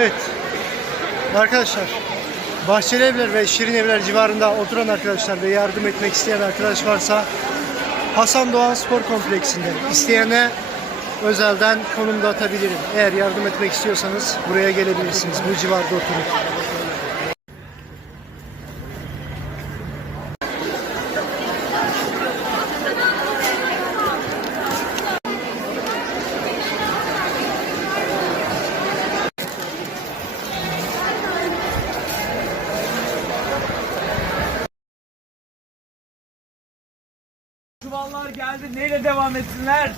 Evet. Arkadaşlar, Bahçelievler ve Şirinevler civarında oturan arkadaşlar ve yardım etmek isteyen arkadaş varsa Hasan Doğan Spor Kompleksinde isteyene özelden konum da atabilirim. Eğer yardım etmek istiyorsanız buraya gelebilirsiniz. Bu civarda oturun. Çuvallar geldi. Neyle devam etsinler?